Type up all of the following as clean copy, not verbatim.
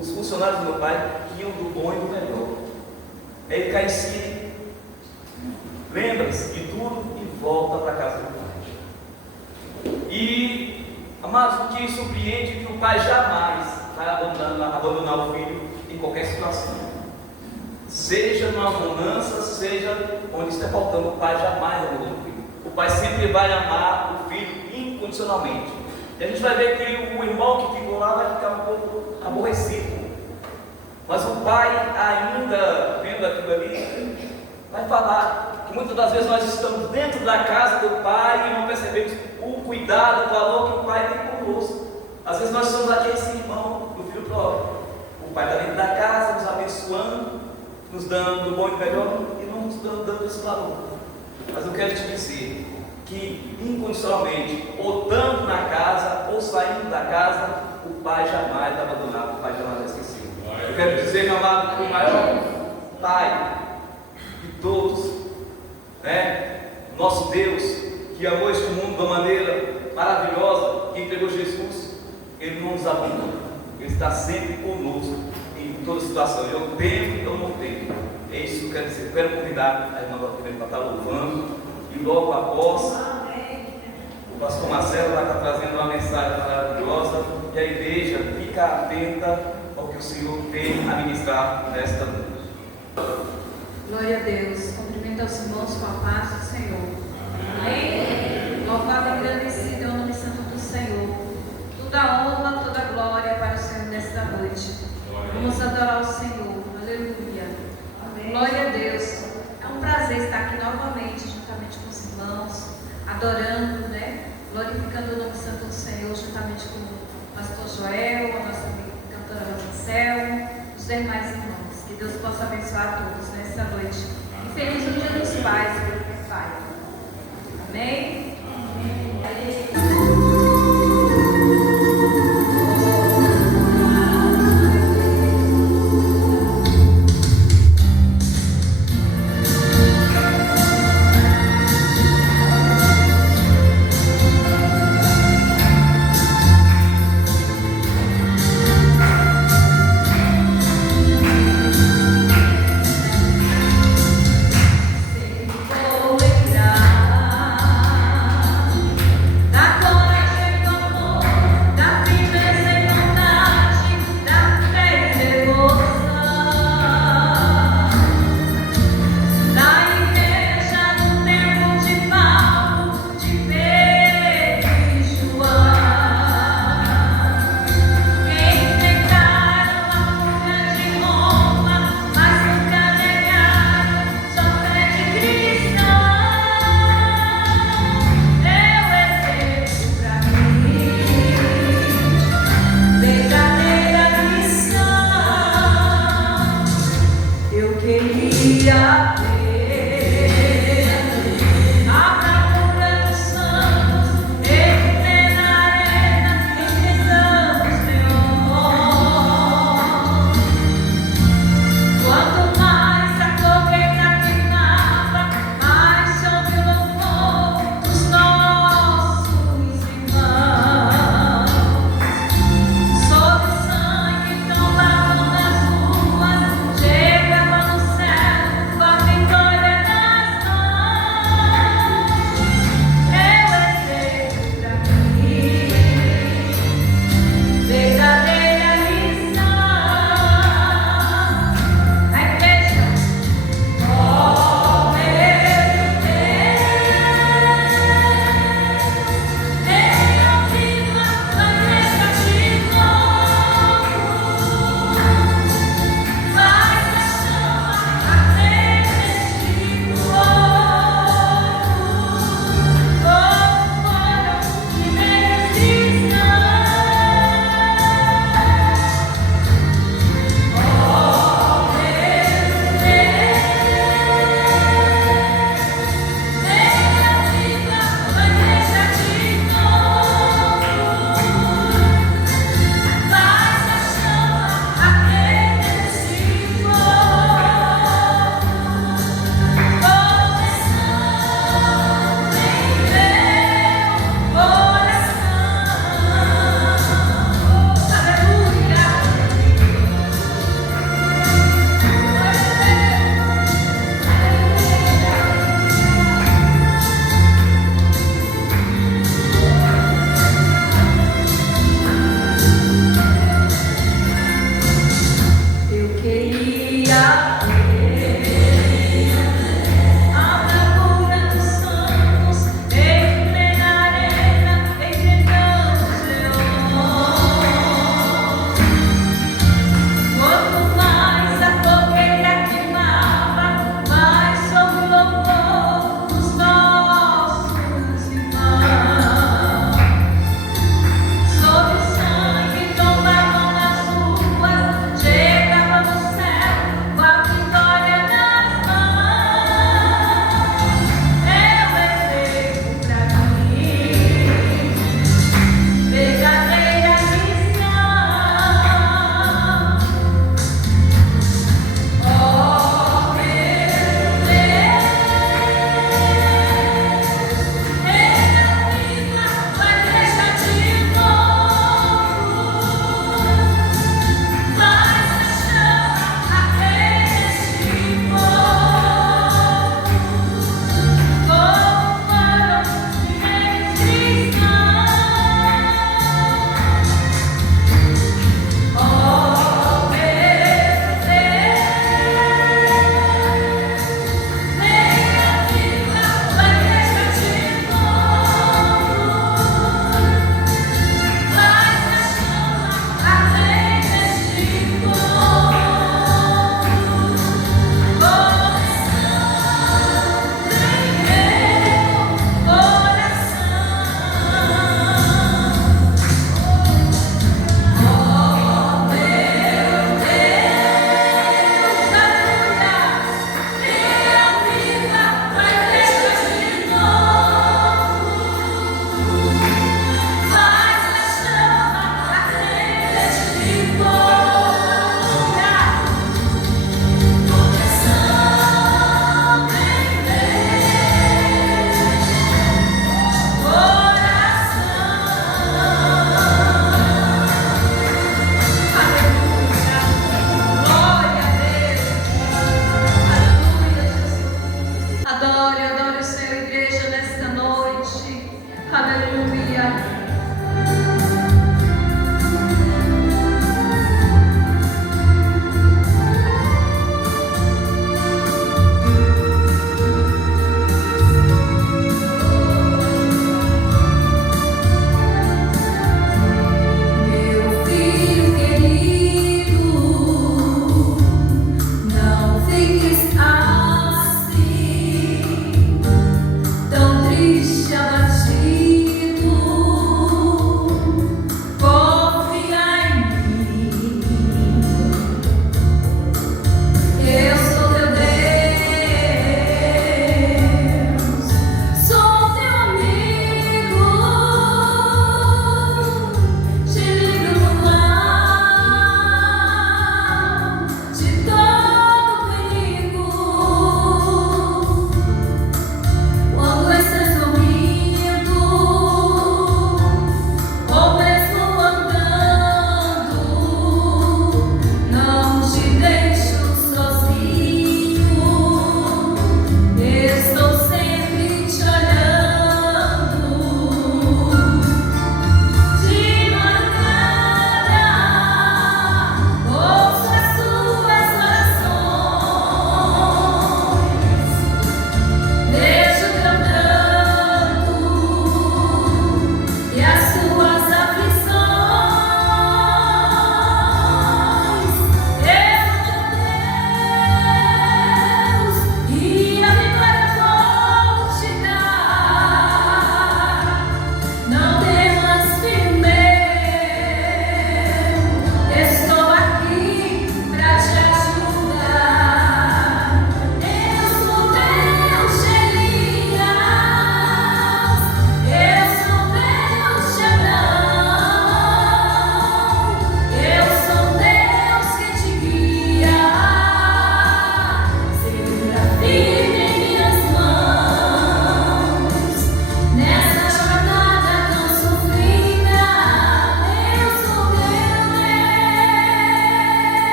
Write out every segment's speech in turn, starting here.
Os funcionários do meu pai tinham do bom e do melhor. Aí ele cai em si, lembra-se de tudo e volta para a casa do pai. E, amados, o que surpreende é que o pai jamais vai abandonar o filho em qualquer situação. Seja numa bonança, seja onde está faltando, o pai jamais abandona o filho. O pai sempre vai amar o filho incondicionalmente. E a gente vai ver que o irmão que ficou lá vai ficar um pouco aborrecido. Mas o pai, ainda vendo aquilo ali, vai falar que muitas das vezes nós estamos dentro da casa do pai e não percebemos o cuidado, o valor que o pai tem conosco. Às vezes nós somos aquele irmão do filho próprio. O pai está dentro da casa, nos abençoando, nos dando o bom e o melhor e não nos dando esse valor. Mas eu quero te dizer que incondicionalmente, ou estando na casa ou saindo da casa, o pai jamais vai abandonar, o pai jamais vai esquecer. Eu quero dizer, meu amado, que o maior pai de todos, nosso Deus, que amou este mundo de uma maneira maravilhosa, que entregou Jesus, Ele não nos abandona, Ele está sempre conosco em toda situação. Eu tenho, eu não tenho. É isso que eu quero dizer. Eu quero convidar a irmã Valquíria para estar louvando, e logo após, o pastor Marcelo vai estar trazendo uma mensagem maravilhosa, e a igreja fica atenta ao que o Senhor tem a ministrar nesta noite. Glória a Deus. Cumprimento aos irmãos com a paz do Senhor. Amém. Louvado e agradecido é o nome santo do Senhor. Toda honra, toda glória para o Senhor nesta noite. Vamos adorar o demais irmãos. Que Deus possa abençoar a todos nessa noite. E feliz o Dia dos Pais, porque é Pai. Amém?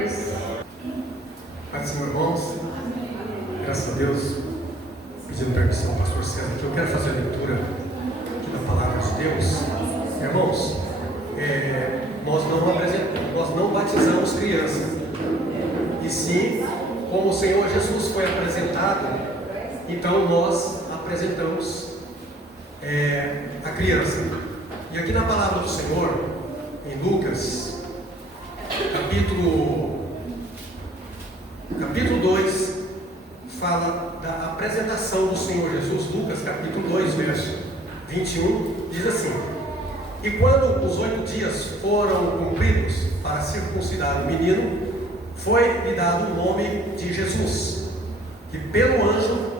Deus. Pai do Senhor, irmãos, graças a Deus, pedindo permissão ao pastor César, que eu quero fazer a leitura aqui da palavra de Deus. Irmãos, nós não batizamos criança, e sim, como o Senhor Jesus foi apresentado, então nós apresentamos a criança. E aqui na palavra do Senhor, em Lucas, capítulo 2, fala da apresentação do Senhor Jesus. Lucas capítulo 2, verso 21, diz assim: e quando os 8 dias foram cumpridos para circuncidar o menino, foi-lhe dado o nome de Jesus, que pelo anjo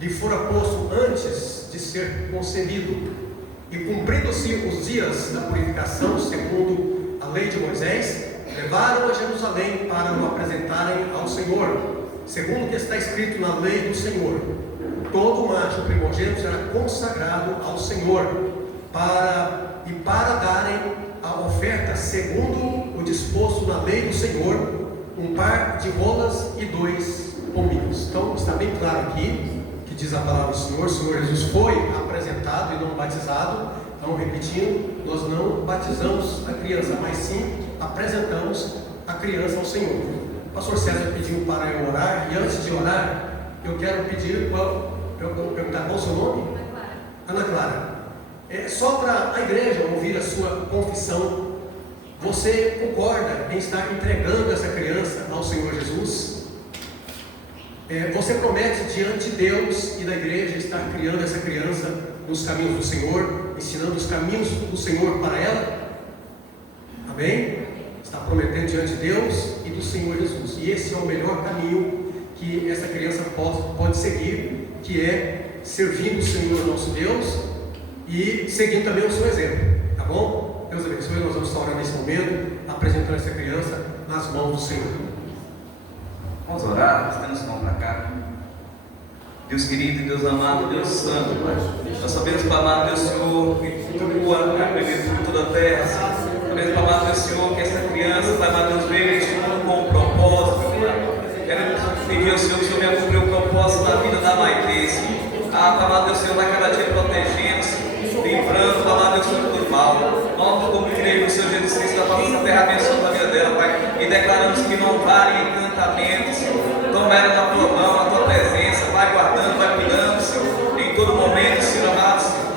lhe fora posto antes de ser concebido. E cumprindo-se os dias da purificação, segundo a lei de Moisés, levaram a Jerusalém para o apresentarem ao Senhor, segundo o que está escrito na lei do Senhor: todo macho primogênito será consagrado ao Senhor, para darem a oferta segundo o disposto na lei do Senhor, um par de rolas e 2 pombinhos. Então está bem claro aqui que diz a palavra do Senhor: o Senhor Jesus foi apresentado e não batizado. Então, repetindo, nós não batizamos a criança, mas sim apresentamos a criança ao Senhor. O pastor César pediu para eu orar, e antes de orar, eu quero pedir, perguntar qual o seu nome? Ana Clara. Só para a igreja ouvir a sua confissão, você concorda em estar entregando essa criança ao Senhor Jesus? Você promete diante de Deus e da igreja estar criando essa criança nos caminhos do Senhor, ensinando os caminhos do Senhor para ela? Amém? Está prometendo diante de Deus e do Senhor Jesus. E esse é o melhor caminho que essa criança pode seguir, que é servindo o Senhor nosso Deus e seguindo também o seu exemplo. Tá bom? Deus abençoe. Nós vamos estar orando nesse momento, apresentando essa criança nas mãos do Senhor. Vamos orar, estamos mãos para cá. Deus querido, Deus amado, Deus santo, Pai. Nós sabemos, Pai amado, Deus Senhor, que tu é o primeiro fruto da terra. Sabemos, Pai amado, Deus Senhor, que essa criança, Pai amado, Deus veio este mundo com um propósito, Pai. Queremos pedir ao Senhor que o Senhor venha cumprir o propósito da vida da Maitês. Pai amado, Deus Senhor, vai cada dia protegendo-se, livrando, Pai amado, Deus Senhor, do mal. Nós, como igreja do Senhor Jesus Cristo, nós vamos enterrar a bênção da vida dela, Pai, e declaramos que não vale encantamentos. Toma ela na tua mão, na tua presença, vai guardando, vai cuidando, Senhor, em todo momento, Senhor amado, Senhor.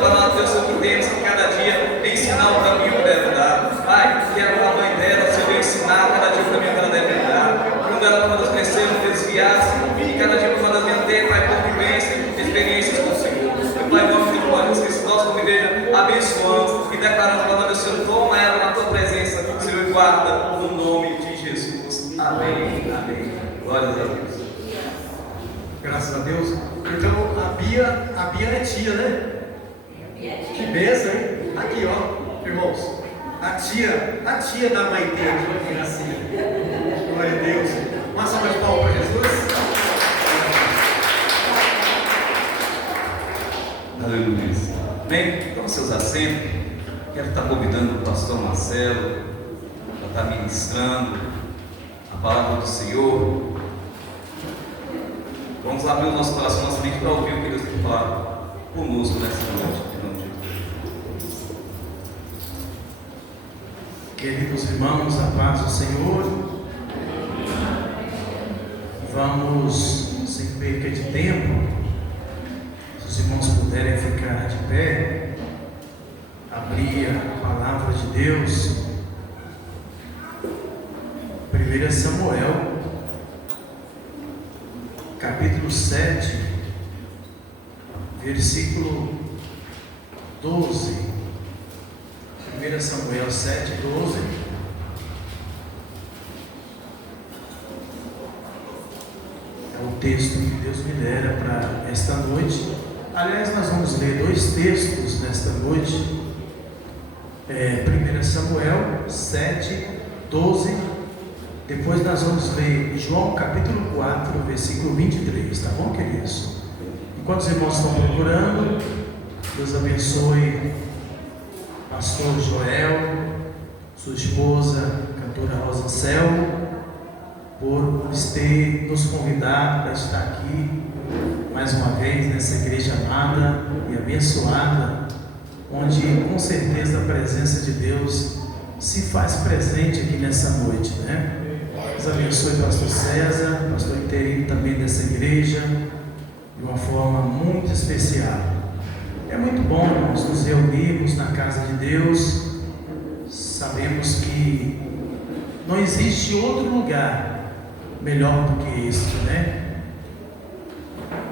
Pai amado, Deus Senhor, que temos que cada dia ensinar o caminho que deve dar. Pai, que a mãe dela, Senhor, ensinar cada dia o caminho que ela deve dar. Quando ela, quando crescer, não desviar, e cada dia, quando ela venha ter, Pai, convivência, experiências com o Senhor. E Pai, vamos ter uma Jesus, nós como igreja abençoamos e declaramos, Pai, Deus Senhor, toma ela na tua presença, Senhor, e guarda no nome de Jesus. Amém. Amém. Glórias a Deus. Graças a Deus. Então, a Bia é tia, né? Que bênção, hein? Aqui, ó, irmãos. A tia da Maitê, que gracinha. Glória a Deus. Uma salva de palmas para Jesus. Aleluia. Bem, toma seus assentos. Quero estar convidando o pastor Marcelo para estar ministrando a palavra do Senhor. Vamos abrir o nosso coração, nossa mente, para ouvir o que Deus tem que falar conosco nessa noite. Queridos irmãos, a paz do Senhor. Vamos, sem perca de tempo, se os irmãos puderem ficar de pé, abrir a palavra de Deus. 1 Samuel, capítulo 7, versículo 12. 1 Samuel 7, 12. É o texto que Deus me dera para esta noite. Aliás, nós vamos ler 2 textos nesta noite. 1 Samuel 7, 12. Depois nós vamos ler João capítulo 4, versículo 23. Tá bom, queridos? Enquanto os irmãos estão procurando, Deus abençoe pastor Joel, sua esposa, cantora Rosa Cel, por ter nos convidado para estar aqui mais uma vez nessa igreja amada e abençoada, onde com certeza a presença de Deus se faz presente aqui nessa noite, né? Deus abençoe o pastor César, pastor interino também dessa igreja, de uma forma muito especial. É muito bom, irmãos, nos reunirmos na casa de Deus. Sabemos que não existe outro lugar melhor do que este, né?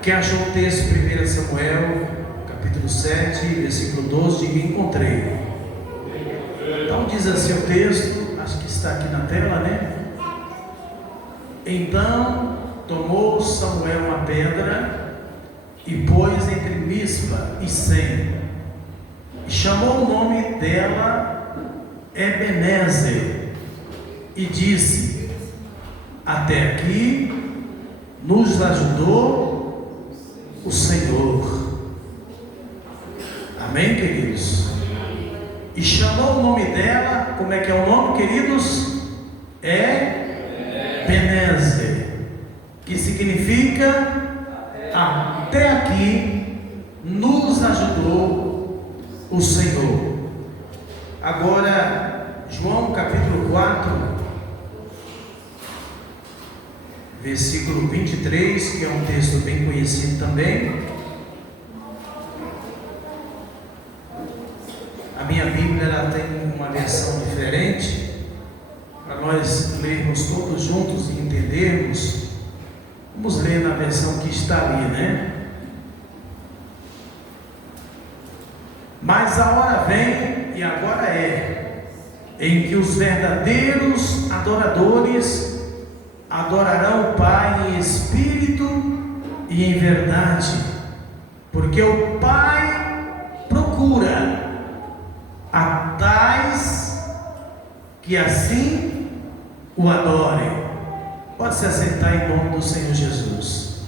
Quem achou o texto, 1 Samuel, capítulo 7, versículo 12, diga: encontrei. Então diz assim o texto, acho que está aqui na tela, né? Então tomou Samuel uma pedra e pôs entre Mispa e Sem, e chamou o nome dela Ebenezer, e disse: até aqui nos ajudou o Senhor. Amém, queridos? E chamou o nome dela, como é que é o nome, queridos? Ebenezer, que significa até aqui nos ajudou o Senhor. Agora, João capítulo 4, versículo 23, que é um texto bem conhecido também. A minha Bíblia ela tem uma versão diferente, para nós lermos todos juntos e entendermos. Vamos ler na versão que está ali, né? Mas a hora vem, e agora é, em que os verdadeiros adoradores adorarão o Pai em espírito e em verdade, porque o Pai procura a tais que assim o adorem. Pode se assentar em nome do Senhor Jesus.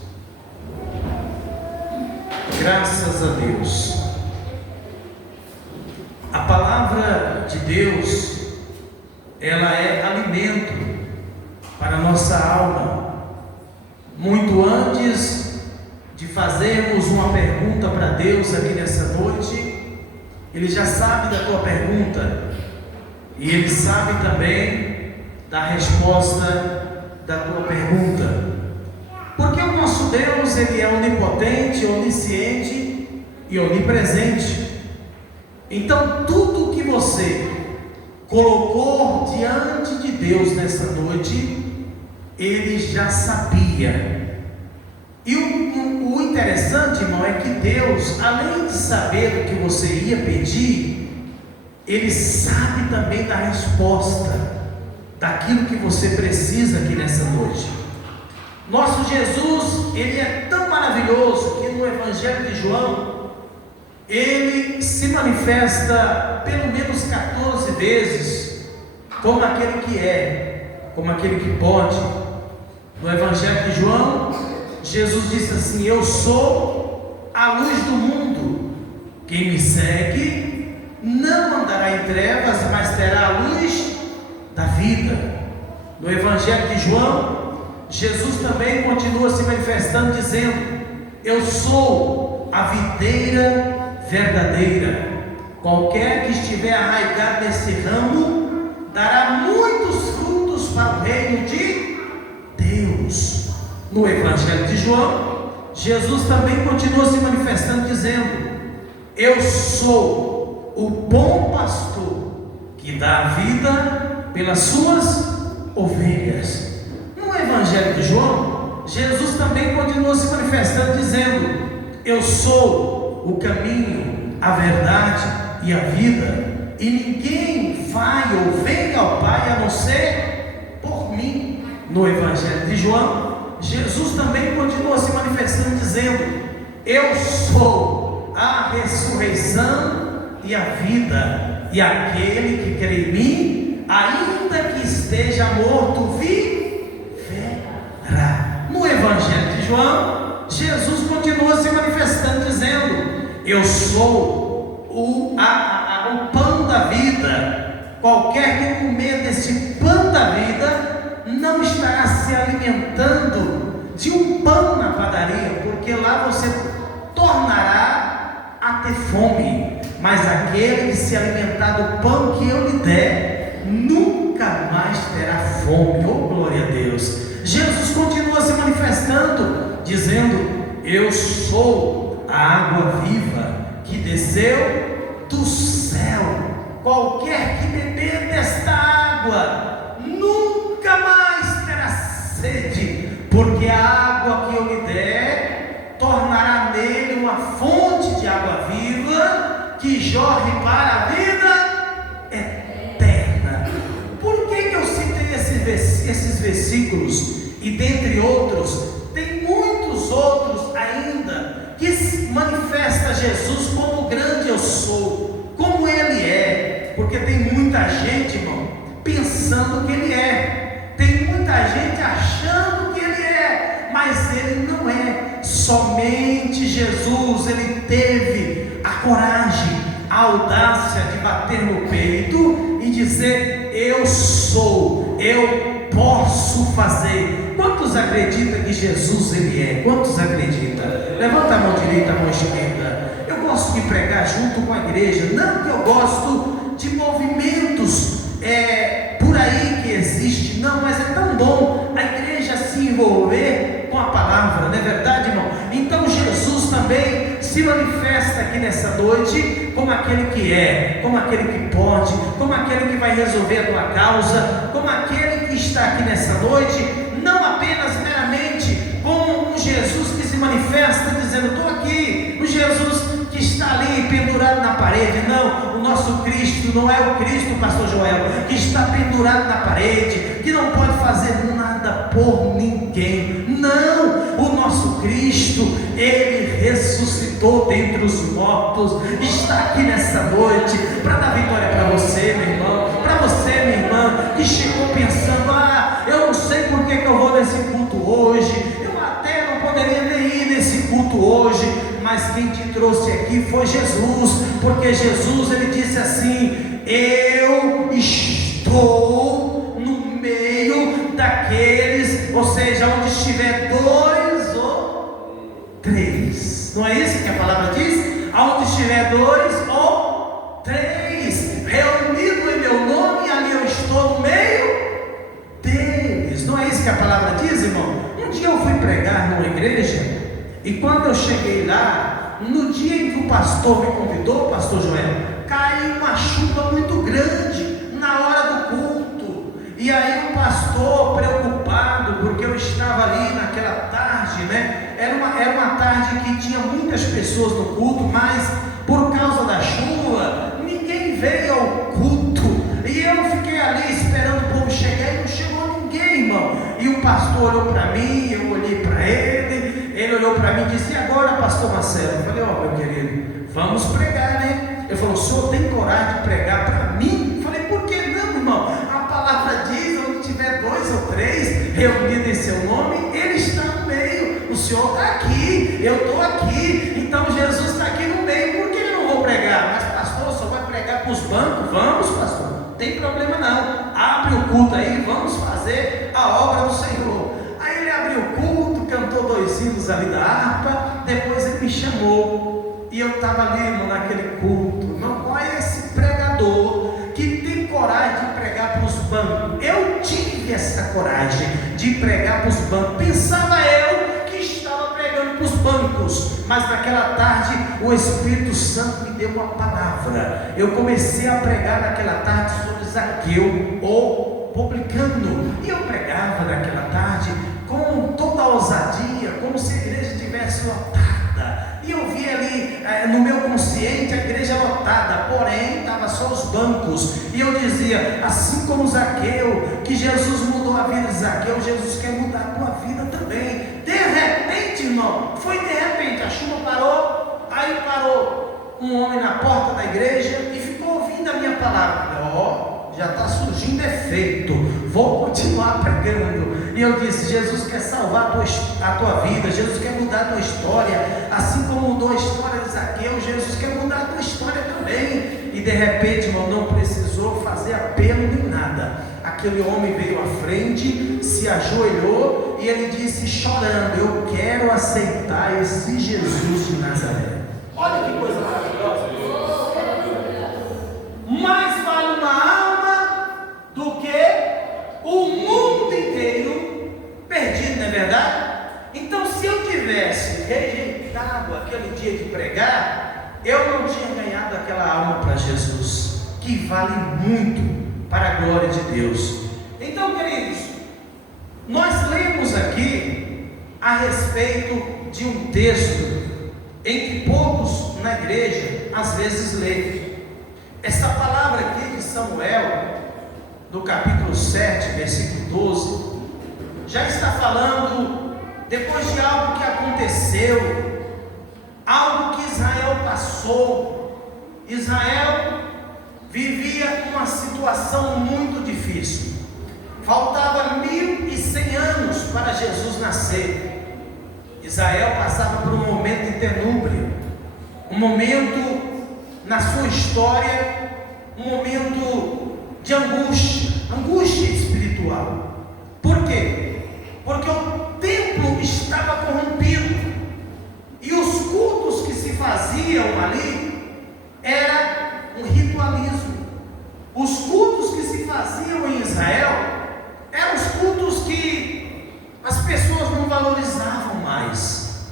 Graças a Deus. A palavra de Deus, ela é alimento para a nossa alma. Muito antes de fazermos uma pergunta para Deus aqui nessa noite, Ele já sabe da tua pergunta, e Ele sabe também da resposta da tua pergunta, porque o nosso Deus, Ele é onipotente, onisciente e onipresente. Então tudo que você colocou diante de Deus nessa noite, Ele já sabia. E o interessante, irmão, é que Deus, além de saber o que você ia pedir, Ele sabe também da resposta daquilo que você precisa aqui nessa noite. Nosso Jesus, Ele é tão maravilhoso que no Evangelho de João, Ele se manifesta pelo menos 14 vezes como aquele que é, como aquele que pode. No Evangelho de João, Jesus disse assim: eu sou a luz do mundo, quem me segue não andará em trevas, mas terá a luz da vida. No Evangelho de João, Jesus também continua se manifestando dizendo: eu sou a videira verdadeira, qualquer que estiver arraigado nesse ramo dará muitos frutos para o reino de Deus. No Evangelho de João, Jesus também continua se manifestando dizendo: eu sou o bom pastor que dá a vida pelas suas ovelhas. No Evangelho de João, Jesus também continua se manifestando dizendo: eu sou o caminho, a verdade e a vida, e ninguém vai ou vem ao Pai a não ser por mim. No Evangelho de João, Jesus também continua se manifestando dizendo: eu sou a ressurreição e a vida, e aquele que crê em mim, ainda que esteja morto, viverá. No Evangelho de João, Jesus continua se manifestando dizendo: eu sou o pão da vida, qualquer que comer desse pão da vida não estará se alimentando de um pão na padaria, porque lá você tornará a ter fome, mas aquele que se alimentar do pão que eu lhe der, nunca mais terá fome. Oh, glória a Deus! Jesus continua se manifestando, dizendo: eu sou a água viva que desceu do céu. Qualquer que beber desta água nunca mais terá sede, porque a água que eu lhe der tornará nele uma fonte de água viva que jorre para a vida eterna. Por que eu citei esses versículos? E dentre outros, tem muitos outros ainda que manifesta Jesus como o grande eu sou, como Ele é, porque tem muita gente, irmão, pensando que Ele é, tem muita gente achando que Ele é, mas Ele não é. Somente Jesus, Ele teve a coragem, a audácia de bater no peito e dizer: eu sou, eu posso fazer. Quantos acreditam que Jesus Ele é? Quantos acreditam? Levanta a mão direita, a mão esquerda. Eu gosto de pregar junto com a igreja, não que eu gosto de movimentos por aí que existe, não, mas é tão bom a igreja se envolver com a palavra, não é verdade, irmão? Então Jesus também se manifesta aqui nessa noite como aquele que é, como aquele que pode, como aquele que vai resolver a tua causa, como aquele que está aqui nessa noite, não apenas meramente como um Jesus que se manifesta dizendo: estou aqui, o Jesus que está ali pendurado na parede. Não, o nosso Cristo não é o Cristo, pastor Joel, que está pendurado na parede, que não pode fazer nada por ninguém. Não, o nosso Cristo, Ele ressuscitou dentre os mortos, está aqui nessa noite para dar vitória para você, meu irmão, para você, minha irmã, que chegou pensando: eu não sei por que eu vou nesse culto hoje, eu até não poderia nem ir nesse culto hoje, mas quem te trouxe aqui foi Jesus, porque Jesus, Ele disse assim: eu estou no meio daqueles, ou seja, onde estiver dois ou três, não é isso que a palavra diz? Onde estiver dois ou três reunido em meu nome, ali eu estou no meio deles. Não é isso que a palavra diz, irmão? Um dia eu fui pregar numa igreja, e quando eu cheguei lá, no dia em que o pastor me convidou, pastor Joel, caiu uma chuva muito grande na hora do culto. E aí o pastor, preocupado, porque eu estava ali naquela tarde, né? Era uma tarde que tinha muitas pessoas no culto, mas por causa da chuva, ninguém veio ao culto. E eu fiquei ali esperando o povo chegar e não chegou ninguém, irmão. E o pastor olhou para mim, eu olhei para ele olhou para mim e disse: e agora, pastor Marcelo? Eu falei: meu querido, vamos pregar, né? Ele falou: o senhor tem coragem de pregar para mim? Eu falei: por que não, irmão? A palavra diz: onde tiver dois ou três reunidos em seu nome, Ele está no meio. O senhor está aqui, eu estou aqui, então Jesus está aqui no meio. Por que eu não vou pregar? Mas pastor, o senhor vai pregar para os bancos? Vamos, pastor, não tem problema não, abre o culto aí, vamos fazer a obra do Senhor. Aí ele abriu o culto, cantou 2 hinos ali da harpa, depois ele me chamou, e eu estava ali, irmão, naquele culto. Irmão, qual é esse pregador que tem coragem de pregar para os bancos? Eu tive essa coragem de pregar para os bancos, pensava eu que estava pregando para os bancos, mas naquela tarde o Espírito Santo me deu uma palavra. Eu comecei a pregar naquela tarde sobre Zaqueu, o publicano, e eu pregava naquela tarde com toda a ousadia, como se a igreja estivesse lotada, e eu vi ali no meu consciente a igreja lotada, porém estava só os bancos, e eu dizia: assim como Zaqueu, que Jesus mudou a vida de Zaqueu, Jesus quer mudar a tua vida também. De repente, irmão, foi de repente, a chuva parou, aí parou um homem na porta da igreja e ficou ouvindo a minha palavra. Já está surgindo efeito, vou continuar pregando. E eu disse: Jesus quer salvar a tua vida, Jesus quer mudar a tua história, assim como mudou a história de Zaqueu, Jesus quer mudar a tua história também. E de repente, irmão, não precisou fazer apelo nem nada. Aquele homem veio à frente, se ajoelhou e ele disse chorando: eu quero aceitar esse Jesus de Nazaré. Olha que coisa maravilhosa. Mais vale uma alma do que o mundo inteiro perdido, não é verdade? Então, se eu tivesse rejeitado aquele dia de pregar, eu não tinha ganhado aquela alma para Jesus, que vale muito para a glória de Deus. Então, queridos, nós lemos aqui a respeito de um texto em que poucos na igreja às vezes lêem. Essa palavra aqui de Samuel, no capítulo 7, versículo 12, já está falando depois de algo que aconteceu, algo que Israel passou. Israel vivia uma situação muito difícil. Faltava 1100 anos para Jesus nascer. Israel passava por um momento de tenúbrio, um momento na sua história, um momento de angústia espiritual. Por quê? Porque o templo estava corrompido e os cultos que se faziam ali era um ritualismo. Os cultos que se faziam em Israel eram os cultos que as pessoas não valorizavam mais.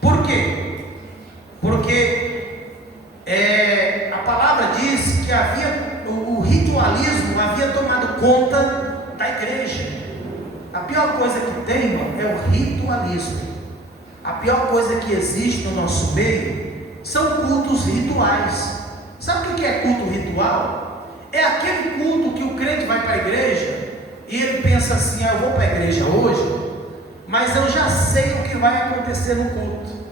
Por quê? Porque a palavra diz que o ritualismo havia tomado conta da igreja. A pior coisa que tem, irmão, é o ritualismo. A pior coisa que existe no nosso meio são cultos rituais. Sabe o que é culto ritual? É aquele culto que o crente vai para a igreja e ele pensa assim: eu vou para a igreja hoje, mas eu já sei o que vai acontecer no culto.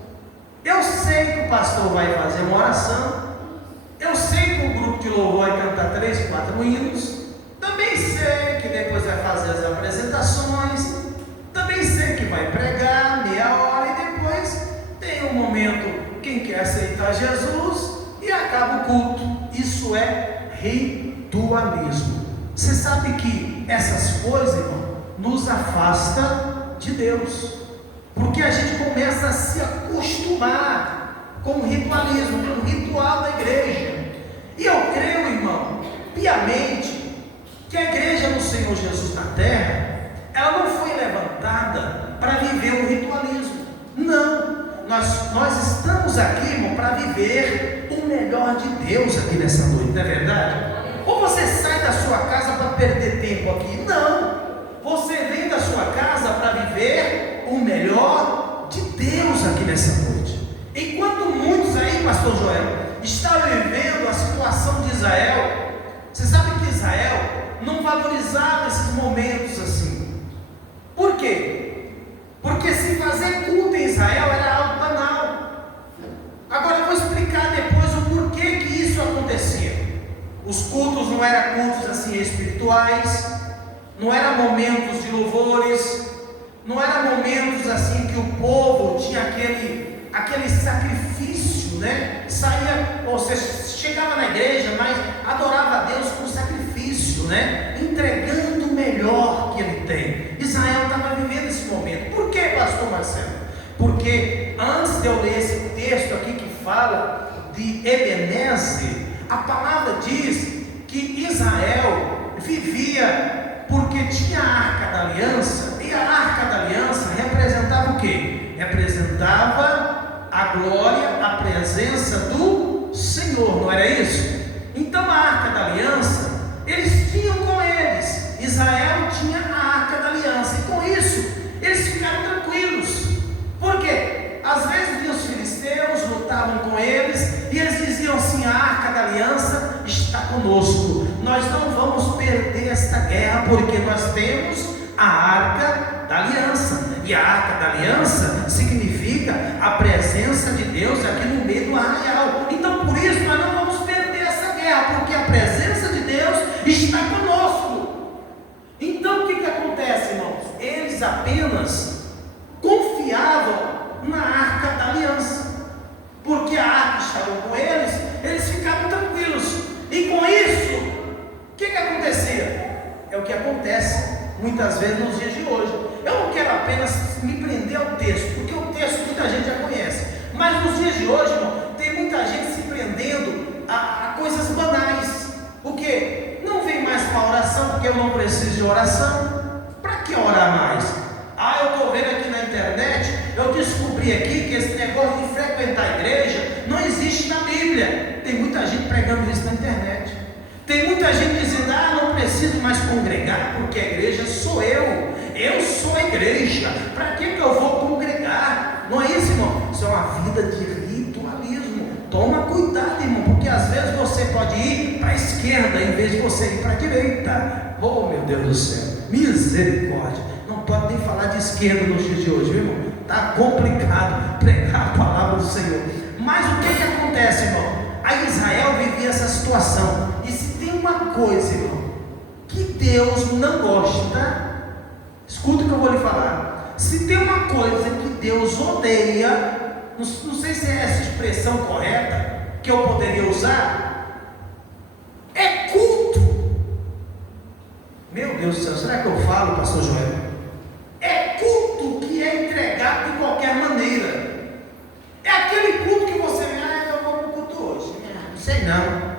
Eu sei que o pastor vai fazer uma oração, eu sei que o grupo de louvor vai cantar 3, 4 hinos, também sei que depois vai fazer as apresentações, também sei que vai pregar meia hora e depois tem um momento, quem quer aceitar Jesus, e acaba o culto. Isso é ritualismo. Você sabe que essas coisas, irmão, nos afasta de Deus, porque a gente começa a se acostumar com o ritualismo, com o ritual da igreja. E eu creio, irmão, piamente, que a igreja do Senhor Jesus na terra, ela não foi levantada para viver o ritualismo. Não, nós estamos aqui, irmão, para viver o melhor de Deus aqui nessa noite, não é verdade? Ou você sai da sua casa para perder tempo aqui? Não, você vem da sua casa para viver o melhor de Deus aqui nessa noite. Enquanto muitos aí, pastor Joel, estavam vivendo a situação de Israel, você sabe que Israel não valorizava esses momentos assim. Por quê? Porque se fazer culto em Israel era algo banal. Agora eu vou explicar depois o porquê que isso acontecia. Os cultos não eram cultos assim espirituais, não eram momentos de louvores, não eram momentos assim que o povo tinha aquele sacrifício, né? Saía, ou seja, chegava na igreja, mas adorava a Deus com sacrifício, né? Entregando o melhor que ele tem. Israel estava vivendo esse momento. Por que, pastor Marcelo? Porque antes de eu ler esse texto aqui que fala de Ebenezer, a palavra diz que Israel vivia porque tinha a Arca da Aliança, e a Arca da Aliança representava o quê? Representava a glória, a presença do Senhor, não era isso? Então a Arca da Aliança, eles tinham com eles, Israel tinha a Arca da Aliança, e com isso, eles ficaram tranquilos. Por quê? Às vezes os filisteus lutavam com eles, e eles diziam assim: a Arca da Aliança está conosco, nós não vamos perder esta guerra, porque nós temos a Arca da Aliança, e a Arca da Aliança significa a presença de Deus aqui no meio do arraial. Então por isso nós não vamos perder essa guerra, porque a presença de Deus está conosco. Então o que acontece, irmãos? Eles apenas confiavam na Arca da Aliança, porque a arca estava com eles, eles ficavam tranquilos. E com isso, o que acontecia? É o que acontece muitas vezes nos dias de hoje. Eu não quero apenas apenas me prender ao texto, porque o texto muita gente já conhece. Mas nos dias de hoje, irmão, tem muita gente se prendendo a coisas banais. O quê? Não vem mais para a oração, porque eu não preciso de oração. Para que orar mais? Eu estou vendo aqui na internet, eu descobri aqui que esse negócio de frequentar a igreja não existe na Bíblia. Tem muita gente pregando isso na internet. Tem muita gente dizendo, não preciso mais congregar, porque a igreja sou eu. Eu sou a igreja. Para que eu vou congregar? Não é isso, irmão? Isso é uma vida de ritualismo. Toma cuidado, irmão, porque às vezes você pode ir para a esquerda em vez de você ir para a direita. Oh, meu Deus do céu, misericórdia. Não pode nem falar de esquerda nos dias de hoje, viu, irmão? Está complicado pregar a palavra do Senhor. Mas o que acontece, irmão? A Israel vivia essa situação. E se tem uma coisa, irmão, que Deus não gosta, escuta o que eu vou lhe falar. Se tem uma coisa que Deus odeia, não sei se é essa expressão correta que eu poderia usar, é culto. Meu Deus do céu, será que eu falo, pastor Joel? É culto que é entregado de qualquer maneira. É aquele culto que você eu vou para o culto hoje. Não sei não.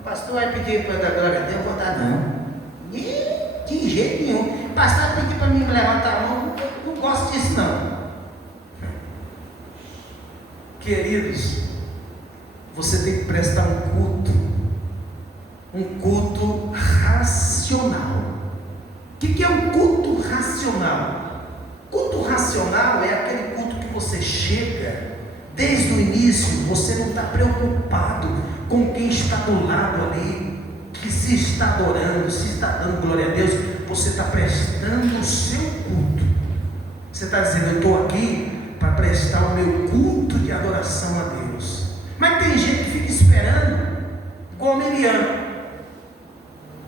O pastor vai pedir para dar glória a Deus, eu vou dar não. De jeito nenhum. O pastor vai pedir para mim levantar a mão, não gosto disso não. Queridos, você tem que prestar um culto racional. O que é um culto racional? Culto racional é aquele culto que você chega, desde o início, você não está preocupado com quem está do lado ali, que se está adorando, se está dando glória a Deus, você está prestando o seu culto. Você está dizendo, eu estou aqui para prestar o meu culto de adoração a Deus. Mas tem gente que fica esperando, igual Miriam,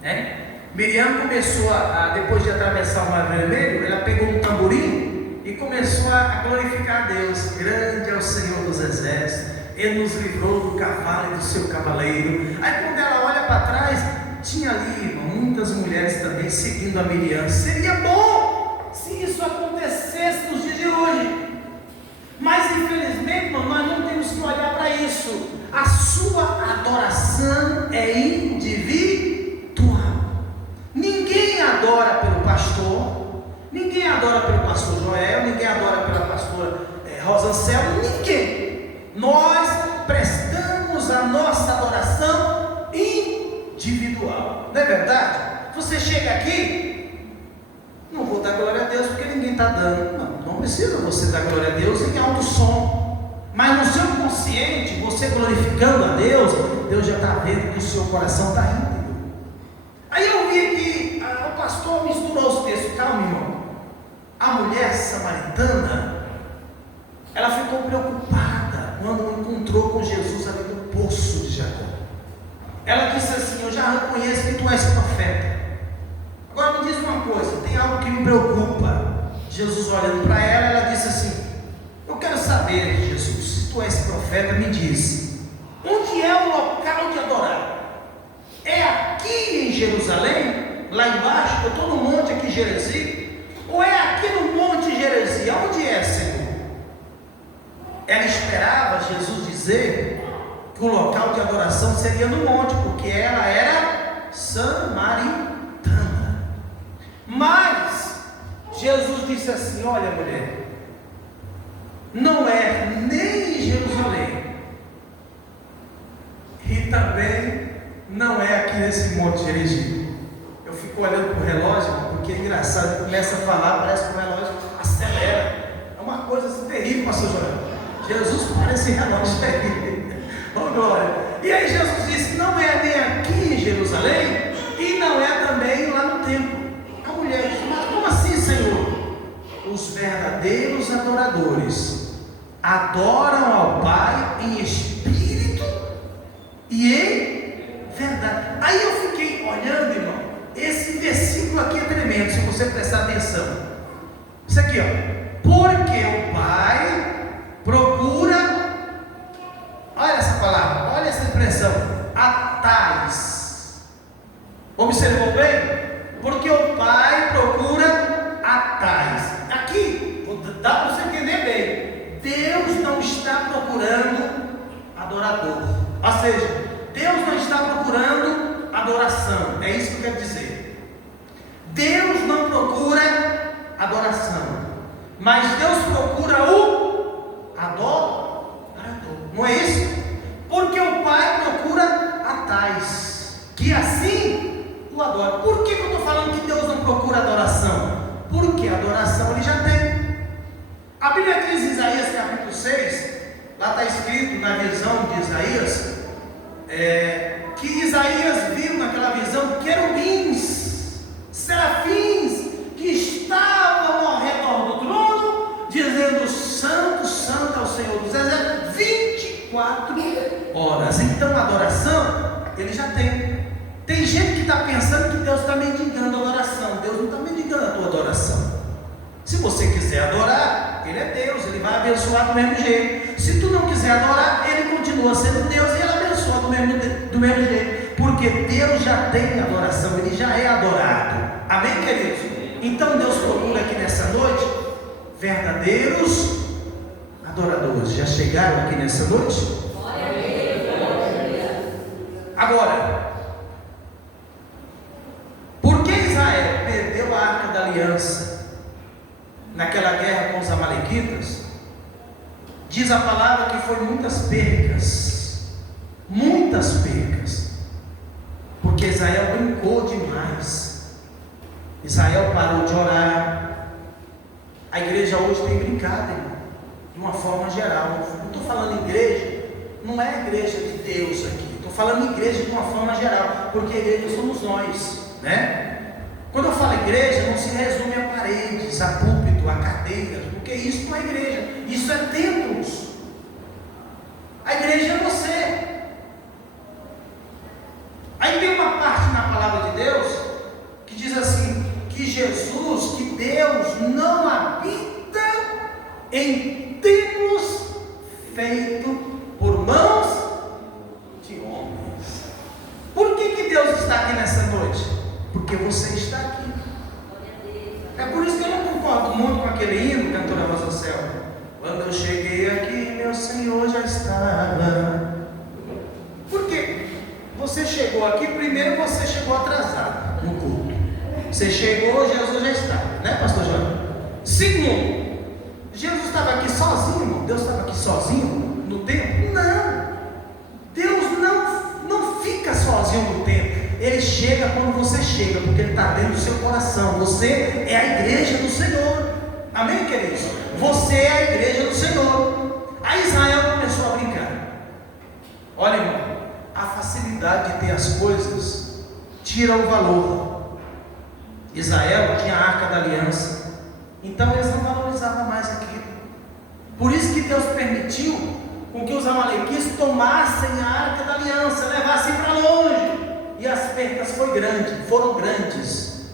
né? Miriam começou depois de atravessar o Mar Vermelho, ela pegou um tamborim e começou a glorificar a Deus. Grande é o Senhor dos Exércitos, Ele nos livrou do cavalo e do seu cavaleiro. Aí quando ela olha para trás, tinha ali, irmão, muitas mulheres também seguindo a Miriam. Seria bom se isso acontecesse nos dias de hoje, mas infelizmente, irmão, nós não temos que olhar para isso. A sua adoração é individual. Ninguém adora pelo pastor, ninguém adora pelo pastor Joel, ninguém adora pela pastora Rosa Anselmo, ninguém. Nós prestamos a nossa adoração individual, não é verdade? Você chega aqui, não vou dar glória a Deus porque ninguém está dando. Não precisa você dar glória a Deus em alto som, mas no seu consciente, você glorificando a Deus, Deus já está vendo que o seu coração está indo. Aí eu vi que o pastor misturou os textos. Calma, irmão. A mulher samaritana, ela ficou preocupada quando encontrou com Jesus ali no poço de Jacó. Ela disse assim, eu já reconheço que tu és profeta. Agora me diz uma coisa, tem algo que me preocupa. Jesus olhando para ela, ela disse assim, eu quero saber, Jesus, se tu és profeta, me diz, onde é o local de adorar? É aqui em Jerusalém, lá embaixo, eu estou no monte aqui Geresi, ou é aqui no monte Geresi? Onde é, Senhor? Ela esperava Jesus dizer que o local de adoração seria no monte, porque ela era samaritana. Mas Jesus disse assim, olha mulher, não é nem em Jerusalém, e também não é aqui nesse monte Geresi. Eu fico olhando para o relógio, porque é engraçado, começa a falar, parece que o relógio acelera. É uma coisa assim, terrível, pastor Joel. Jesus parece relógio terrível. Oh, glória. E aí Jesus disse, não é nem aqui em Jerusalém, e não é também lá no templo. A mulher disse, mas como assim, Senhor? Os verdadeiros adoradores adoram ao Pai em espírito e em verdade. Aí eu fiquei olhando, irmão, esse versículo aqui é tremendo, se você prestar atenção. Isso aqui, ó. Porque o Pai procura, olha essa palavra, olha essa expressão, a tais. Observou bem? Porque o Pai procura a tais. Aqui procurando adorador. Ou seja, Deus não está procurando adoração. É isso que eu quero dizer. Deus não procura adoração, mas Deus procura o adorador. Não é isso? Porque o Pai procura a tais que assim o adoram. Por que eu estou falando que Deus não procura adoração? Porque a adoração Ele já tem. A Bíblia diz em Isaías capítulo 6, lá está escrito na visão de Isaías, que Isaías viu naquela visão querubins, serafins, que estavam ao redor do trono, dizendo: Santo, Santo é o Senhor dos Exércitos, 24 horas. Então a adoração Ele já tem. Tem gente que está pensando que Deus está mendigando a adoração. Deus não está mendigando a tua adoração. Se você quiser adorar, Ele é Deus, Ele vai abençoar do mesmo jeito. Se tu não quiser adorar, Ele continua sendo Deus e Ele abençoa do mesmo jeito. Porque Deus já tem adoração, Ele já é adorado. Amém, queridos? Então Deus procura aqui nessa noite verdadeiros adoradores. Já chegaram aqui nessa noite? Agora, por que Israel perdeu a Arca da Aliança naquela guerra com os amalequitas? Diz a palavra que foi muitas percas, porque Israel brincou demais. Israel parou de orar. A igreja hoje tem brincado, irmão, de uma forma geral. Não estou falando igreja, não é a igreja de Deus aqui, estou falando igreja de uma forma geral, porque a igreja somos nós, né? Quando eu falo igreja, não se resume a paredes, a púlpito, a cadeiras, porque isso não é igreja, isso é templos. A igreja é você. Aí tem uma parte na palavra de Deus que diz assim, que Jesus, que Deus não habita em templos feitos por mãos de homens. Por que Deus está aqui nessa noite? Porque você está aqui. É por isso que eu não concordo muito com aquele hino, cantora Rosa Céu. Quando eu cheguei aqui, meu Senhor já estava. Por quê? Você chegou aqui, primeiro você chegou atrasado no culto. Você chegou, Jesus já estava, né, pastor João? Segundo, Jesus estava aqui sozinho, irmão? Deus estava aqui sozinho no templo? Não. Deus não fica sozinho no templo. Ele chega quando você chega, porque Ele está dentro do seu coração. Você é a igreja do Senhor. Amém, queridos? Você é a igreja do Senhor. Aí Israel começou a brincar. Olha, irmão, a facilidade de ter as coisas tira o valor. Israel tinha a Arca da Aliança, então eles não valorizavam mais aquilo. Por isso que Deus permitiu com que os amalequitas tomassem a Arca da Aliança, levassem para longe. E as percas foram grandes.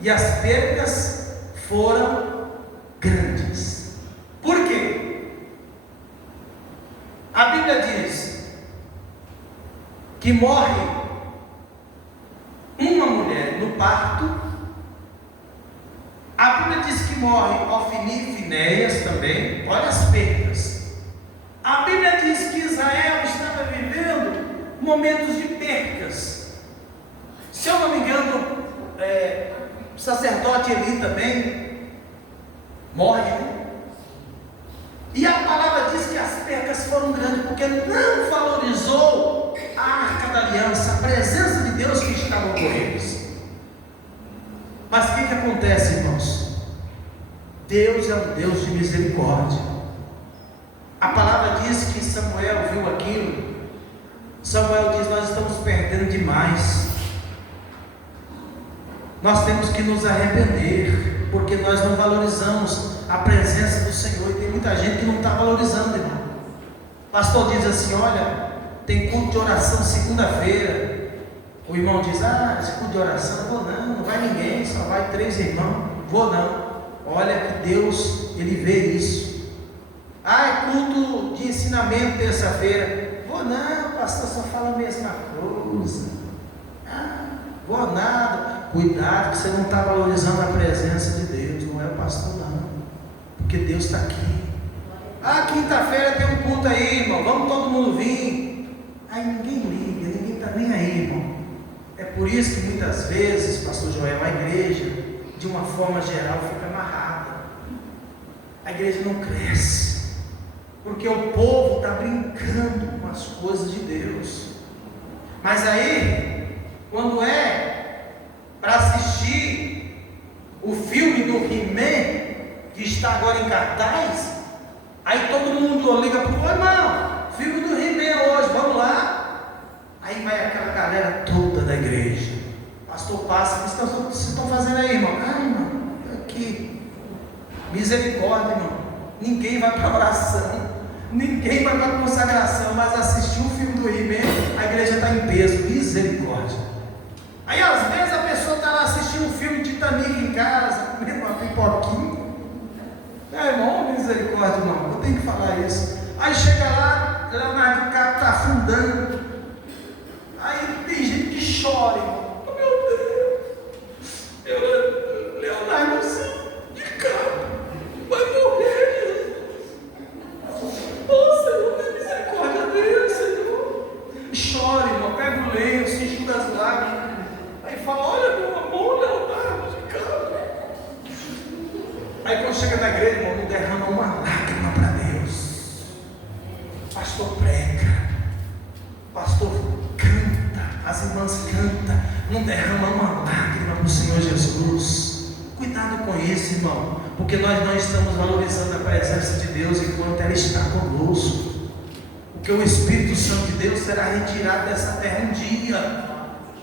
E as percas foram grandes. Por quê? A Bíblia diz que morre uma mulher no parto. A Bíblia diz que morre Ofni e Finéias também. Olha as percas. A Bíblia diz que Israel estava vivendo momentos de percas. Se eu não me engano, o sacerdote Eli também morre, né? E a palavra diz que as percas foram grandes, porque não valorizou a Arca da Aliança, a presença de Deus que estava com eles. Mas o que acontece, irmãos? Deus é um Deus de misericórdia. A palavra diz que Samuel viu aquilo. Samuel diz: nós estamos perdendo demais. Nós temos que nos arrepender, porque nós não valorizamos a presença do Senhor. E tem muita gente que não está valorizando, irmão. O pastor diz assim: olha, tem culto de oração segunda-feira. O irmão diz: esse culto de oração, vou não vai ninguém, só vai 3 irmãos, vou não. Olha que Deus, Ele vê isso. É culto de ensinamento terça-feira, vou não, pastor, só fala a mesma coisa. Vou nada. Cuidado que você não está valorizando a presença de Deus. Não é o pastor não, porque Deus está aqui. Ah, quinta-feira tem um culto aí, irmão, vamos todo mundo vir. Aí ninguém liga, ninguém está nem aí, irmão. É por isso que muitas vezes, pastor Joel, a igreja, de uma forma geral, fica amarrada. A igreja não cresce, porque o povo está brincando com as coisas de Deus. Mas aí, quando é para assistir o filme do He-Man, que está agora em cartaz, aí todo mundo liga para o irmão, filme do He-Man hoje, vamos lá. Aí vai aquela galera toda da igreja. Pastor passa, o que vocês estão fazendo aí, irmão? Ah, irmão, aqui. Misericórdia, irmão. Ninguém vai para a oração, ninguém vai para a consagração, mas assistiu o filme do He-Man, a igreja está em peso. Misericórdia. Aí às vezes a pessoa está lá assistindo um filme Titanic em casa, comendo uma pipoquinha. Irmão, misericórdia, irmão, eu tenho que falar isso. Aí chega lá, Leonardo DiCaprio está afundando. Aí tem gente que chora, irmão. Oh, meu Deus, Leonardo DiCaprio vai morrer, Jesus. Oh, Senhor, tem misericórdia dele, Senhor. Chora, irmão, pega o lenço, enxuga as lágrimas. Aí fala: olha, meu amor, Leonardo DiCaprio. Aí quando chega na igreja, irmão, não derrama uma lágrima para Deus. Pastor prega, pastor canta, as irmãs cantam, não derrama uma lágrima para o Senhor Jesus. Cuidado com isso, irmão, porque nós não estamos valorizando a presença de Deus enquanto ela está conosco. Porque o Espírito Santo de Deus será retirado dessa terra um dia.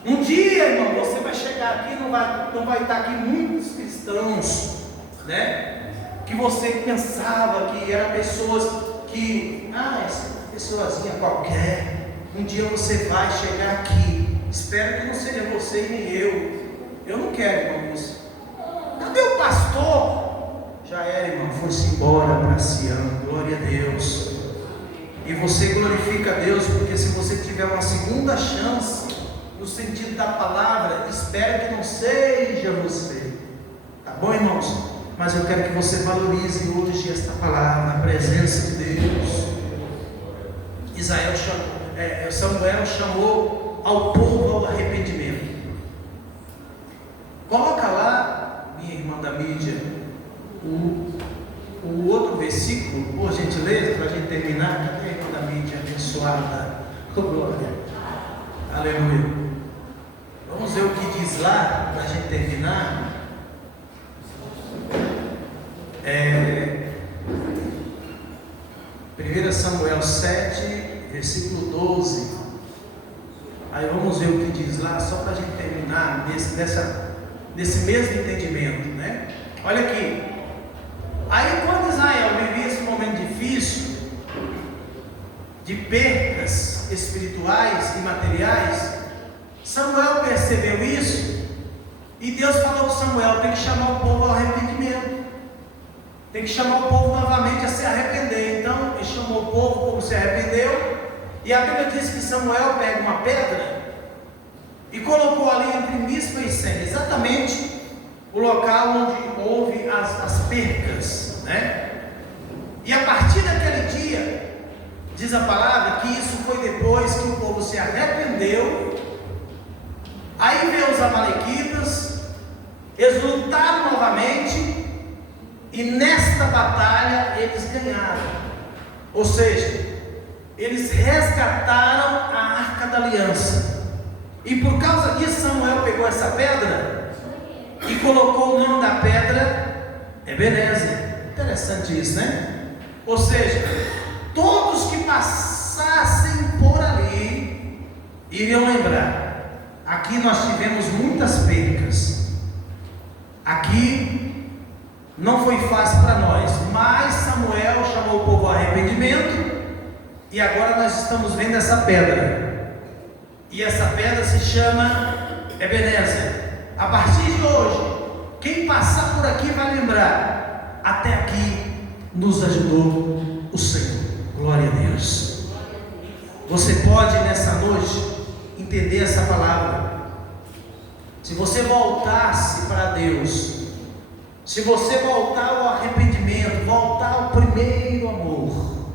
Um dia, irmão, você vai chegar aqui, não vai estar aqui muitos cristãos, né? Que você pensava que eram pessoas que, essa pessoazinha qualquer. Um dia você vai chegar aqui. Espero que não seja você e nem eu. Eu não quero, irmão, isso. Cadê o pastor? Já era, irmão, foi-se embora para Sião. Glória a Deus. E você glorifica a Deus, porque se você tiver uma segunda chance, no sentido da palavra, espero que não seja você. Tá bom, irmãos? Mas eu quero que você valorize hoje esta palavra, a presença de Deus. Samuel chamou ao povo ao arrependimento. Coloca lá, minha irmã da mídia, o outro versículo, por gentileza, para a gente terminar. Cadê a irmã da mídia abençoada? Oh, glória. Aleluia. Vamos ver o que diz lá, para a gente terminar. 1 Samuel 7, versículo 12. Aí vamos ver o que diz lá, só para a gente terminar nesse mesmo entendimento, né? Olha aqui. Aí quando Israel vivia esse momento difícil, de percas espirituais e materiais, Samuel percebeu isso, e Deus falou com Samuel: tem que chamar o povo ao arrependimento. Tem que chamar o povo novamente a se arrepender. Então ele chamou o povo, o povo se arrependeu. E a Bíblia diz que Samuel pega uma pedra e colocou ali entre Mispa e Sem, exatamente o local onde houve as percas, né? E a partir daquele dia, diz a palavra que isso foi depois que o povo se arrependeu. Aí veio os amalequitas, eles lutaram novamente. E nesta batalha eles ganharam. Ou seja, eles resgataram a Arca da Aliança. E por causa disso Samuel pegou essa pedra e colocou o nome da pedra Ebenezer. Interessante isso, né? Ou seja, todos que passassem por ali iriam lembrar: aqui nós tivemos muitas percas, aqui não foi fácil para nós, mas Samuel chamou o povo ao arrependimento, e agora nós estamos vendo essa pedra, e essa pedra se chama Ebenezer. A partir de hoje, quem passar por aqui vai lembrar: até aqui nos ajudou o Senhor. Glória a Deus. Você pode nessa noite entender essa palavra. Se você voltasse para Deus, Se você voltar ao arrependimento, voltar ao primeiro amor. O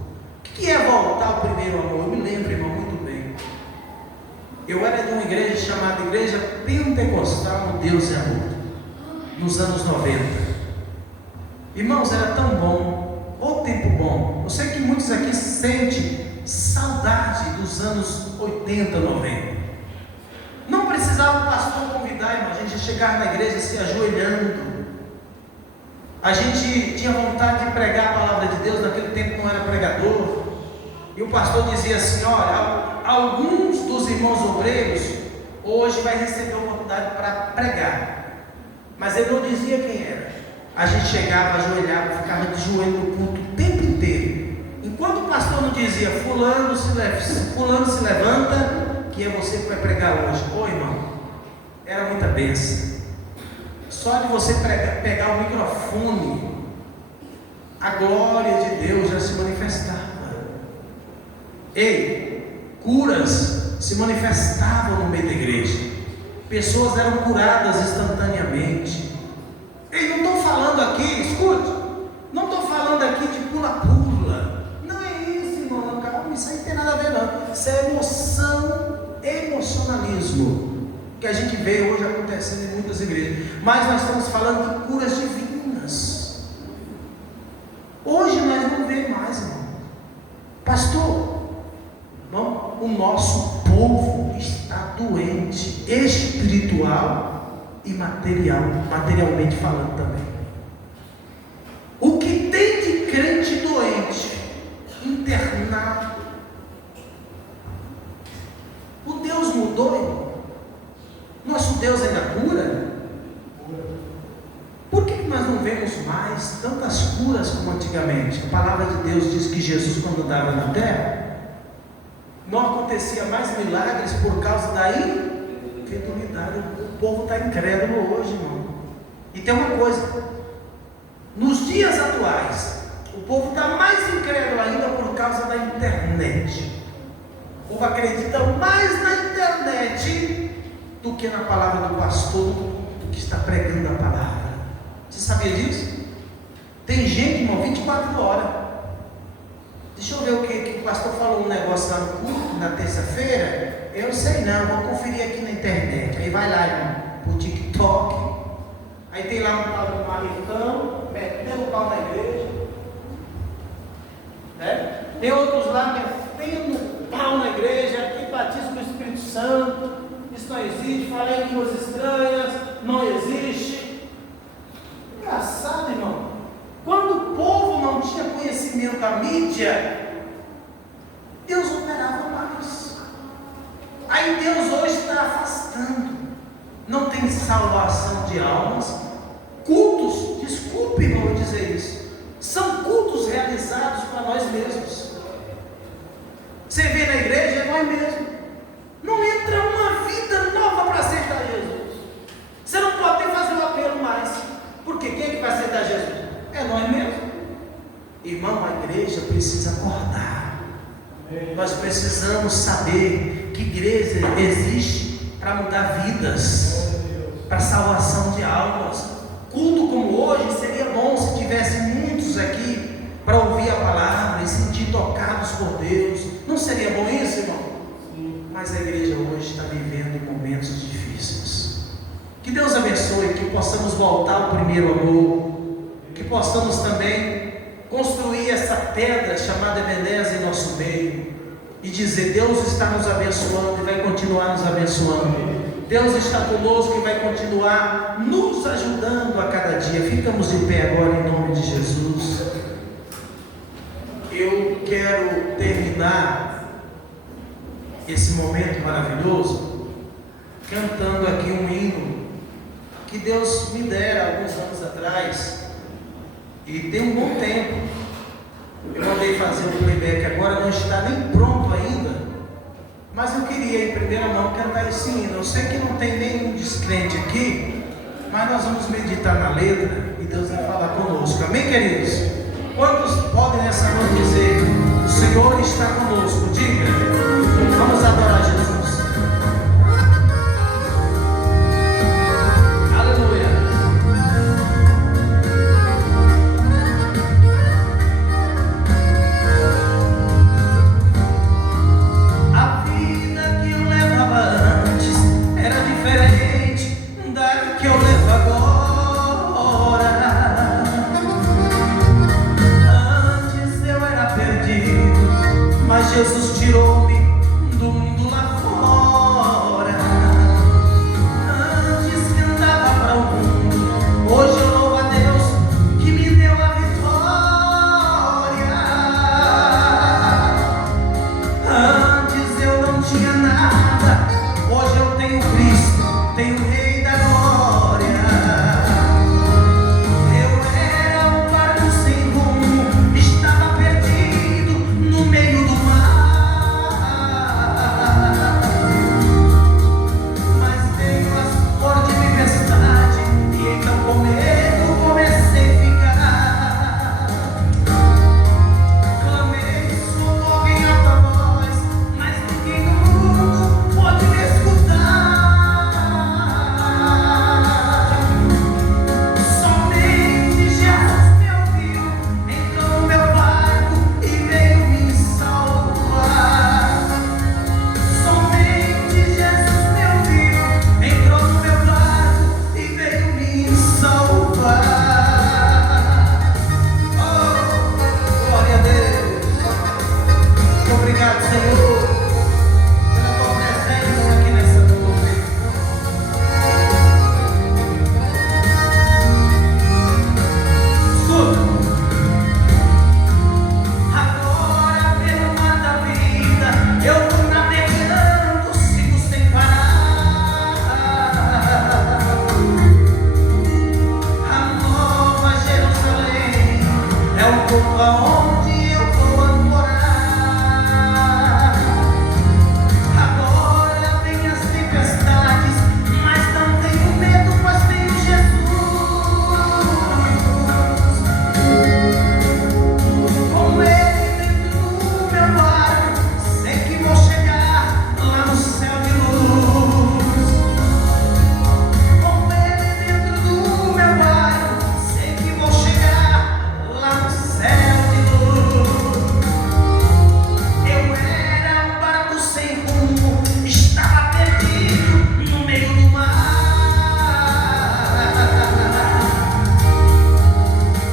que é voltar ao primeiro amor? Eu me lembro, irmão, muito bem. Eu era de uma igreja chamada Igreja Pentecostal no Deus e Amor, nos anos 90. Irmãos, era tão bom, ô tempo bom. Eu sei que muitos aqui sentem saudade dos anos 80, 90. Não precisava o pastor convidar, irmão. A gente chegava na igreja se ajoelhando. A gente tinha vontade de pregar a palavra de Deus. Naquele tempo não era pregador. E o pastor dizia assim: olha, alguns dos irmãos obreiros hoje vai receber a oportunidade para pregar. Mas ele não dizia quem era. A gente chegava, ajoelhava, ficava de joelho no culto o tempo inteiro. Enquanto o pastor não dizia: fulano se levanta, que é você que vai pregar hoje. Ô irmão, era muita bênção. Só de você pegar o microfone, a glória de Deus já se manifestava. Ei, curas se manifestavam no meio da igreja. Pessoas eram curadas instantaneamente. Ei, não estou falando aqui, escute, não estou falando aqui de pula-pula. Não é isso, irmão, não, calma, isso aí não tem nada a ver não. Isso é emoção, emocionalismo, que a gente vê hoje acontecendo em muitas igrejas. Mas nós estamos falando de curas divinas. Hoje nós não vemos mais, irmão. Pastor, não, o nosso povo está doente, espiritual e materialmente falando também. O que tem de crente doente, internado? O Deus mudou, irmão? Nosso Deus ainda cura? Por que nós não vemos mais tantas curas como antigamente? A palavra de Deus diz que Jesus, quando estava na terra, não acontecia mais milagres por causa da incredulidade. O povo está incrédulo hoje, irmão. E tem uma coisa: nos dias atuais, o povo está mais incrédulo ainda por causa da internet. O povo acredita mais na internet do que na palavra do pastor, do que está pregando a palavra. Você sabia disso? Tem gente, irmão, 24 horas. Deixa eu ver o que o pastor falou, um negócio lá no culto, na terça-feira. Eu sei não, vou conferir aqui na internet. Aí vai lá, irmão, pro TikTok. Aí tem lá um tal de marretão, metendo o pau na igreja. Né? Tem outros lá metendo o pau na igreja, aqui batismo com o Espírito Santo. Isso não existe, falei em línguas estranhas, não existe. Engraçado, irmão. Quando o povo não tinha conhecimento da mídia, Deus operava mais. Aí Deus hoje está afastando. Não tem salvação de almas. Cultos, desculpe, irmão, eu dizer isso, são cultos realizados para nós mesmos. Você vê na igreja, é nós mesmos. Não entra uma vida nova para aceitar Jesus. Você não pode nem fazer o apelo mais. Porque quem é que vai aceitar Jesus? É nós mesmos. Irmão, a igreja precisa acordar. Nós precisamos saber que igreja existe para mudar vidas, para salvação de almas. Culto como hoje seria bom se tivesse muitos aqui para ouvir a palavra e sentir tocados por Deus. Não seria bom isso, irmão? Mas a igreja hoje está vivendo momentos difíceis. Que Deus abençoe, que possamos voltar ao primeiro amor, que possamos também construir essa pedra chamada Ebenezer em nosso meio e dizer: Deus está nos abençoando e vai continuar nos abençoando. Deus está conosco e vai continuar nos ajudando a cada dia. Ficamos de pé agora em nome de Jesus. Eu quero terminar esse momento maravilhoso cantando aqui um hino que Deus me dera alguns anos atrás, e tem um bom tempo. Eu mandei fazer o playback, agora não está nem pronto ainda, mas eu queria em primeira mão cantar esse hino. Eu sei que não tem nenhum descrente aqui, mas nós vamos meditar na letra e Deus vai falar conosco. Amém, queridos? Quantos podem nessa noite dizer: o Senhor está conosco? Diga. Vamos adorar Jesus. Aleluia. o ponto aonde eu vou ancorar. Agora vem as tempestades, mas não tenho medo, pois tenho Jesus. Com Ele dentro do meu barco, sei que vou chegar lá no céu de luz. Com Ele dentro do meu barco, sei que vou chegar lá no céu de luz. Eu era um barco sem rumo, estava perdido no meio do mar.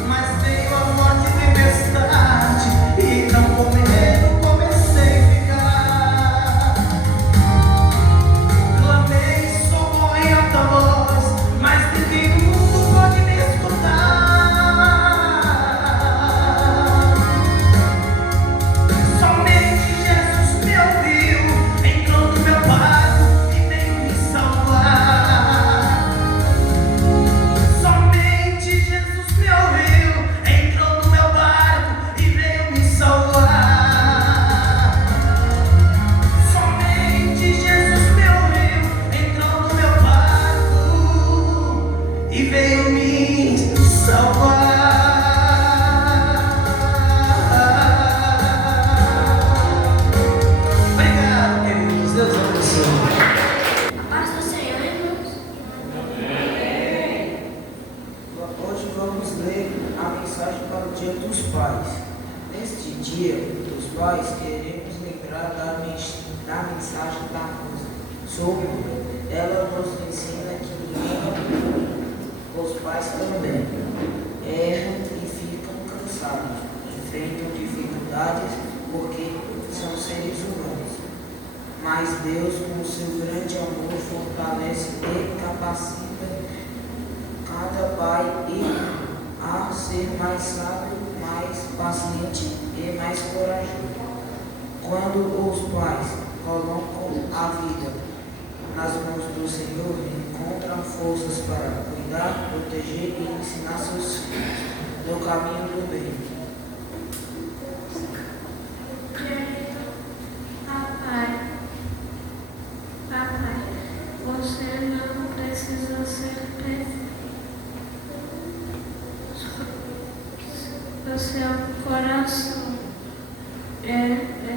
Mas veio a forte tempestade e não com medo comecei a ficar. Clamei socorro em alta voz, mas ninguém no mundo pode me escutar. Somente Jesus me ouviu, entrou no meu barco e veio me salvar. Somente Jesus me ouviu, entrou no meu barco e veio me salvar. Somente Jesus me ouviu, entrou no meu barco e veio me salvar. Obrigado, queridos. Deus abençoe. A paz do Senhor, irmãos. Hoje vamos ler a mensagem para o Dia dos Pais. Neste Dia dos Pais, queremos lembrar da mensagem da música sobre ela nos ensina que os pais também erram e ficam cansados, enfrentam dificuldades porque são seres humanos. Mas Deus, com seu grande amor, fortalece e capacita cada pai a ser mais sábio, mais paciente e mais corajoso. Quando os pais colocam a vida nas mãos do Senhor, encontram forças para cuidar, proteger e ensinar seus filhos no caminho do bem. Papai, você não precisa ser perfeito. O seu coração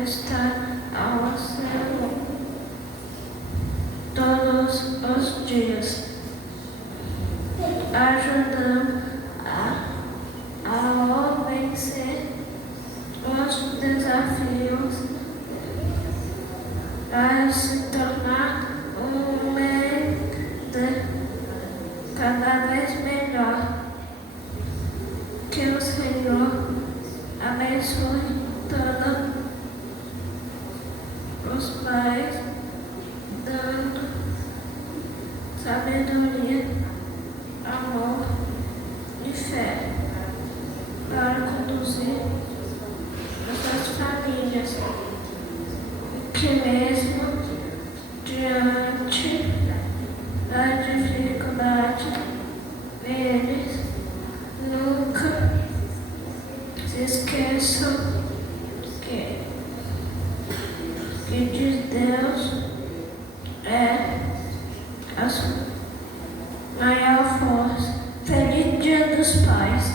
está ao céu todos os dias, ajudando a vencer os desafios, a se tornar um líder cada vez melhor. Que o Senhor abençoe todos os pais, dando sabedoria, amor e fé para conduzir as suas famílias, que mesmo diante da dificuldade, eles nunca se esqueçam que de Deus é a sua maior força. Feliz Dia dos Pais.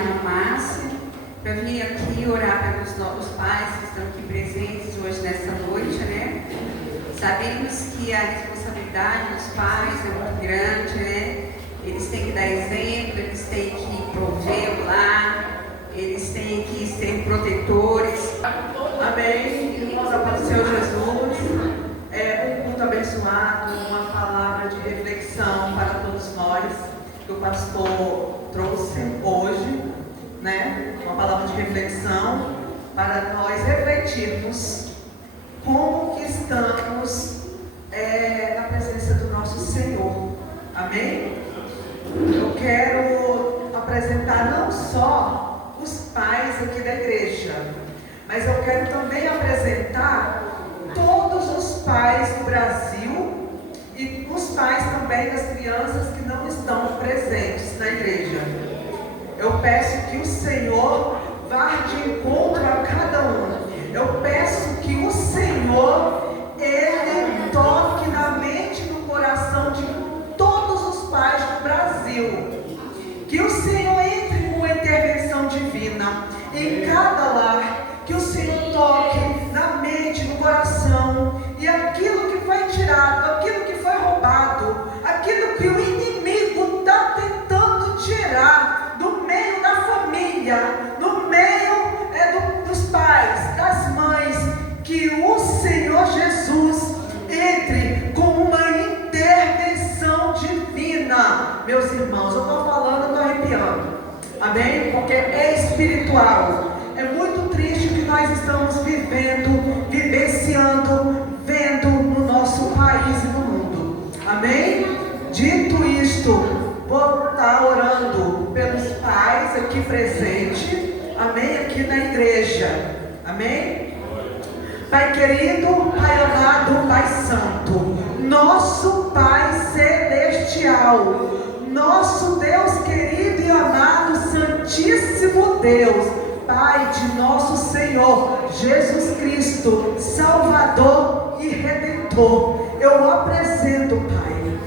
irmã Márcia, para vir aqui orar pelos novos pais que estão aqui presentes hoje nessa noite, né? Sabemos que a responsabilidade dos pais é muito grande, né? Eles têm que dar exemplo, eles têm que prover o lar, eles têm que ser protetores. Amém. Irmãos, a paz do Senhor Jesus. Um culto abençoado, uma palavra de reflexão para todos nós, que o pastor trouxe hoje, né? Uma palavra de reflexão para nós refletirmos como que estamos na presença do nosso Senhor. Amém? Eu quero apresentar não só os pais aqui da igreja, mas eu quero também apresentar todos os pais do Brasil e os pais também das crianças que não estão presentes na igreja. Eu peço que o Senhor vá de encontro a cada um. Eu peço que o Senhor, Ele toque na mente e no coração de todos os pais do Brasil. Que o Senhor entre com a intervenção divina em cada lar. Que o Senhor toque na mente, no coração, e aquilo que foi tirado, aquilo que foi roubado, aquilo que o inimigo está tentando tirar do meio da família, no meio dos pais, das mães, que o Senhor Jesus entre com uma intervenção divina. Meus irmãos, eu estou falando, eu estou arrepiando, amém? Porque é espiritual. É muito triste o que nós estamos vivendo, vivenciando, vendo no nosso país e no mundo. Amém? Dito isto, vou estar orando pelos pais aqui presentes. Amém? Aqui na igreja. Amém? Pai querido, Pai amado, Pai santo, nosso Pai celestial, nosso Deus querido e amado, Santíssimo Deus, Pai de nosso Senhor Jesus Cristo, Salvador e Redentor, eu apresento, Pai,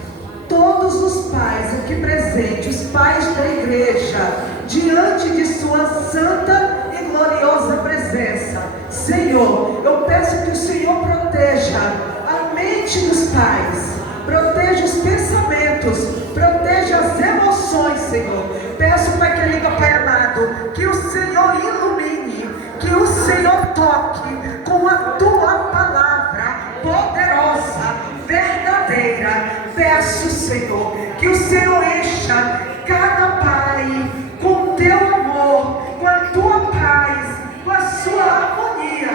todos os pais aqui presentes, os pais da igreja, diante de sua santa e gloriosa presença. Senhor, eu peço que o Senhor proteja a mente dos pais, proteja os pensamentos, proteja as emoções, Senhor. Peço, Pai querido, Pai amado, que o Senhor ilumine, que o Senhor toque com a Tua palavra poderosa, verdadeira. Peço, Senhor, que o Senhor encha cada pai com Teu amor, com a Tua paz, com a Sua harmonia,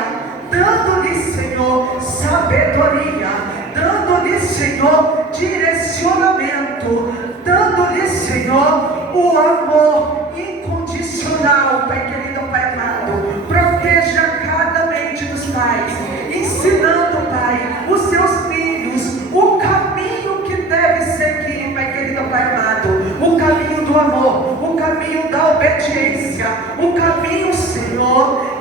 dando-lhe, Senhor, sabedoria, dando-lhe, Senhor, direcionamento, dando-lhe, Senhor, o amor incondicional. Pai querido, Pai amado, proteja cada mente dos pais, ensinando, Pai, os seus filhos o caminho que deve seguir, Pai querido, Pai amado, o caminho do amor, o caminho da obediência, o caminho, Senhor,